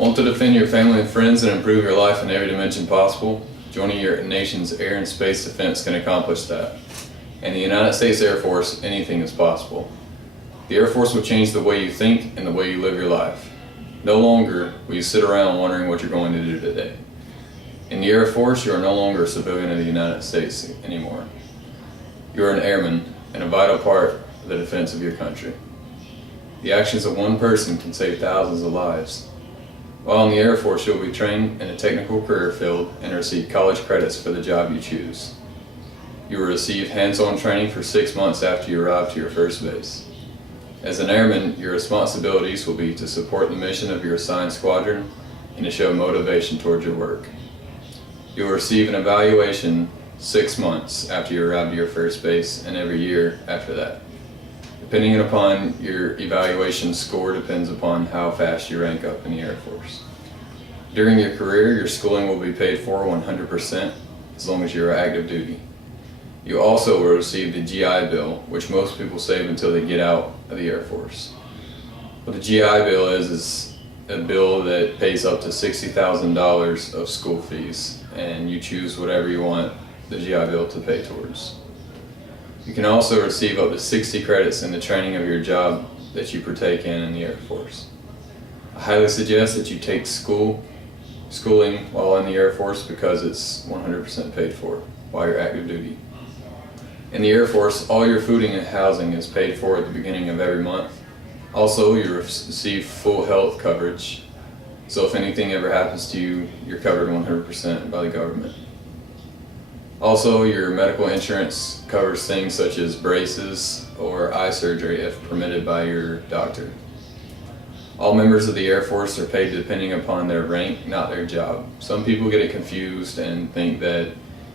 Want to defend your family and friends and improve your life in every dimension possible? Joining your nation's air and space defense can accomplish that. In the United States Air Force, anything is possible. The Air Force will change the way you think and the way you live your life. No longer will you sit around wondering what you're going to do today. In the Air Force, you are no longer a civilian of the United States anymore. You are an airman and a vital part of the defense of your country. The actions of one person can save thousands of lives. While in the Air Force, you'll be trained in a technical career field and receive college credits for the job you choose. You will receive hands-on training for 6 months after you arrive to your first base. As an airman, your responsibilities will be to support the mission of your assigned squadron and to show motivation towards your work. You will receive an evaluation 6 months after you arrive to your first base and every year after that. Depending upon your evaluation score depends upon how fast you rank up in the Air Force. During your career, your schooling will be paid for 100% as long as you are active duty. You also will receive the GI Bill, which most people save until they get out of the Air Force. What the GI Bill is a bill that pays up to $60,000 of school fees, and you choose whatever you want the GI Bill to pay towards. You can also receive up to 60 credits in the training of your job that you partake in the Air Force. I highly suggest that you take schooling while in the Air Force because it's 100% paid for while you're active duty. In the Air Force, all your food and housing is paid for at the beginning of every month. Also, you receive full health coverage, so if anything ever happens to you, you're covered 100% by the government. Also, your medical insurance covers things such as braces or eye surgery if permitted by your doctor. All members of the Air Force are paid depending upon their rank, not their job. Some people get it confused and think that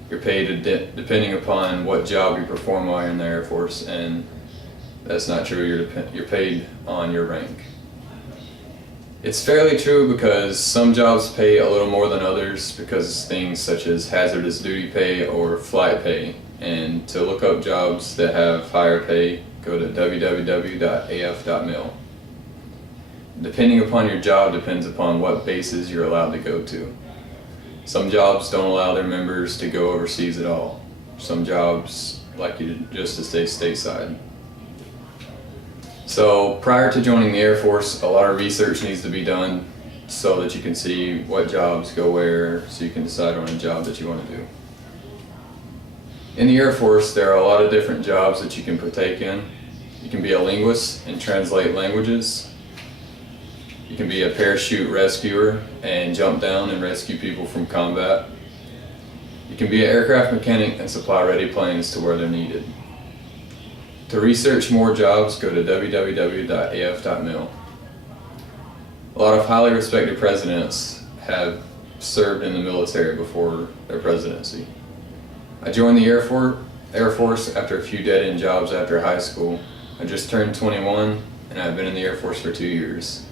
you're paid depending upon what job you perform while you're in the Air Force, and that's not true. You're paid on your rank. It's fairly true because some jobs pay a little more than others because things such as hazardous duty pay or flight pay. And to look up jobs that have higher pay, go to www.yayahhh.mil. Depending upon your job depends upon what bases you're allowed to go to. Some jobs don't allow their members to go overseas at all. Some jobs like you just to stay stateside. So prior to joining the Air Force, a lot of research needs to be done so that you can see what jobs go where, so you can decide on a job that you want to do. In the Air Force, there are a lot of different jobs that you can partake in. You can be a linguist and translate languages. You can be a parachute rescuer and jump down and rescue people from combat. You can be an aircraft mechanic and supply ready planes to where they're needed. To research more jobs, go to www.yayahhh.mil. A lot of highly respected presidents have served in the military before their presidency. I joined the Air Force after a few dead-end jobs after high school. I just turned 21 and I've been in the Air Force for 2 years.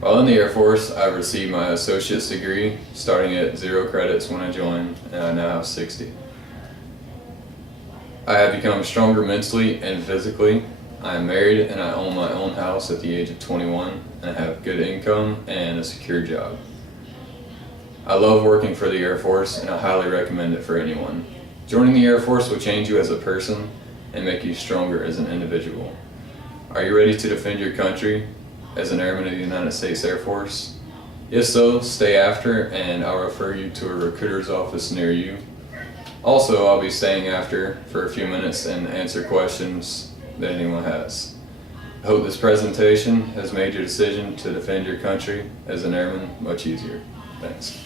While in the Air Force, I received my associate's degree starting at 0 credits when I joined, and I now have 60. I have become stronger mentally and physically. I am married and I own my own house at the age of 21 and I have good income and a secure job. I love working for the Air Force and I highly recommend it for anyone. Joining the Air Force will change you as a person and make you stronger as an individual. Are you ready to defend your country as an airman of the United States Air Force? If so, stay after and I'll refer you to a recruiter's office near you. Also, I'll be staying after for a few minutes and answer questions that anyone has. I hope this presentation has made your decision to defend your country as an airman much easier. Thanks.